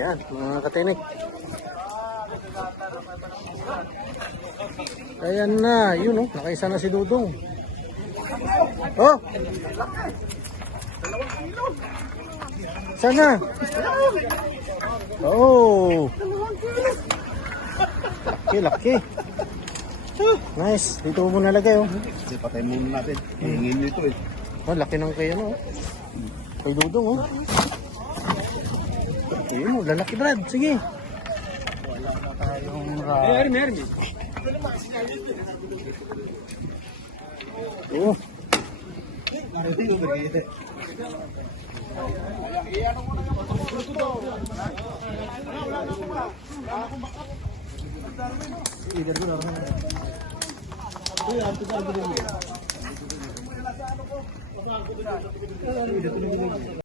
Ayan, mga katinik. Ayan na, yun oh, nakaisa na si Dudong. Oh! Sana? Oh! Laki. Nice, dito mo nalagay oh. Kasi patay muna natin. Hingin nito eh. Oh, laki ng kay ano oh. Kay Dudong oh. Ayun oh, lalaki Brad, sige. Wala na tayong Ermi. Oh.